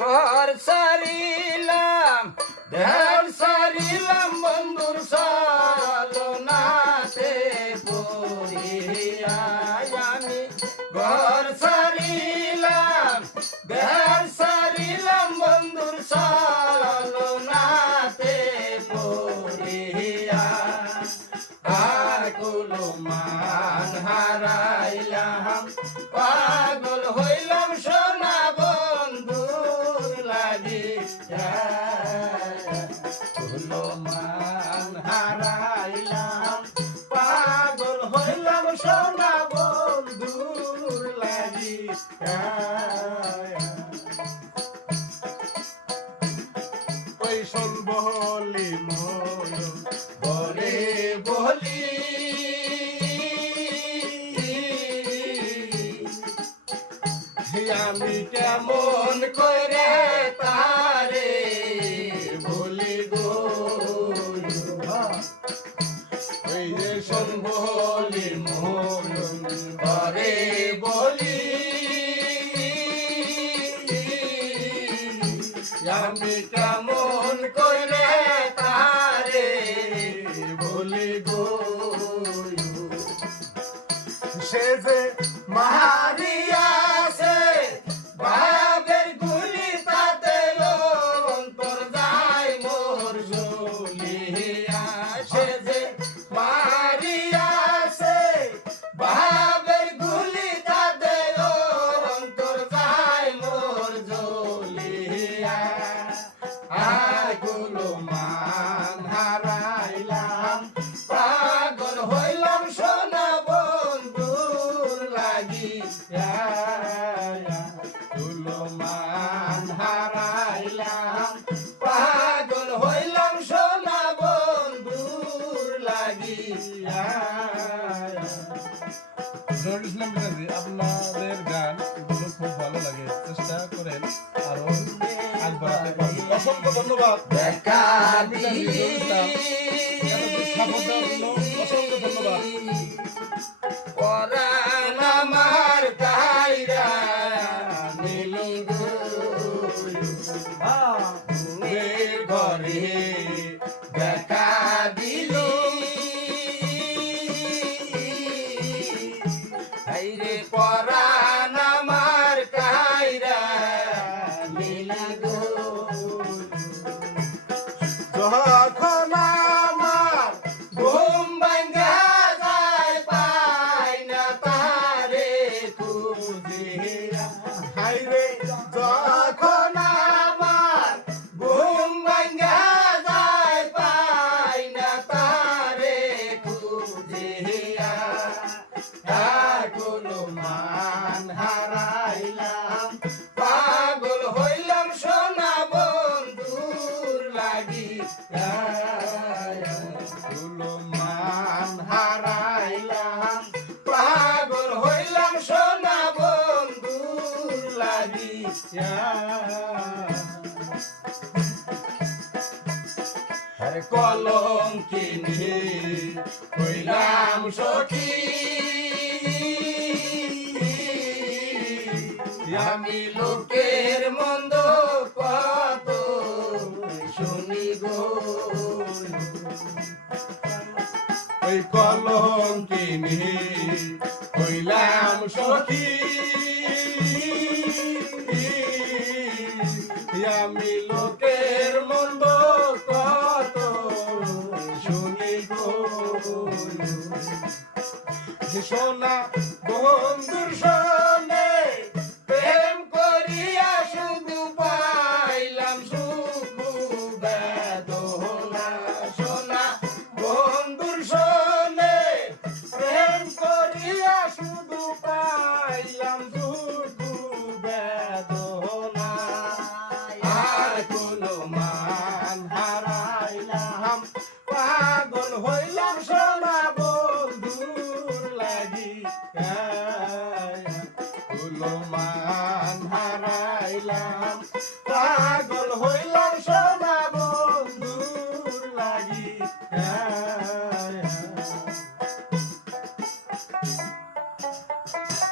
ঘর সারিলাম দেহ সারিলাম বন্ধুর সালনাতে পড়িয়া আমি ঘর সারিলাম দেহ সারিলাম বন্ধুর সালনাতে পড়িয়া আকুল মান হারাইলাম পাগল হইলাম সোনা বন্ধুর লাগিয়া আকুল মান হারাইলাম পাগল হইলাম সোনা বন্ধুর লাগিয়া ওই শোন বলি মন বলে বলি আমি কেমন করে তারে বলি গো ওই যে শোন বলি মন বলে বলি আমি কেমন করে তারে বলি গো সে যে মারিয়াছে বাবের গুলি তাতে অন্তর যায় মোর জ্বলিয়া সে যে মারিয়াছে বাবের গুলি তাতে অন্তর যায় মোর জ্বলিয়া আগুলো মান হারাইলাম পাগল হইলাম সোনা বন্ধুর লাগিয়া আগুলো মান হারাইলাম পাগল হইলাম সোনা বন্ধুর লাগিয়া জহিরুল ইসলাম মিরাজি, আপনাদের গান গুলো খুব ভালো লাগে, চেষ্টা করেন আরো আগ বাড়াতে পারবেন। অসংখ্য ধন্যবাদ দেখা জহিরুল ইসলাম, এতটুকু সাপোর্ট দেওয়ার জন্য অসংখ্য ধন্যবাদ। পরাণ আমার কাইরা নীলি ঘরে দেখা দিলি হাইরে পরাণ আমার কাইরা নীলি যখন আমার ঘুম ভাঙ্গা যায় পাই না তারে খুঁজিয়া হাইরে যখন আমার ঘুম ভাঙ্গা যায় পাই না তারে খুঁজিয়া আকুল মান হারাইলাম পাগল হইলাম সোনা বন্ধুর লাগিয়া আকুল মান হারাইলাম পাগল হইলাম সোনা বন্ধুর লাগিয়া আরে কলঙ্কিনী হইলাম সখী আমি লোকের মন্দ কত শুনি গো ওই কলঙ্কিনী হইলাম সখী আমি লোকের মন্দ কত শুনি গো সোনা বন্ধুর সনে প্রেম করিয়া শুধু পাইলাম সুখ বেদনা সোনা বন্ধুর সনে প্রেম করিয়া শুধু পাইলাম সুখ বেদনা আর কোনো মান হারাইলাম পাগল হইলাম সোনা বন্ধুর লাগিয়া মান হারাইলাম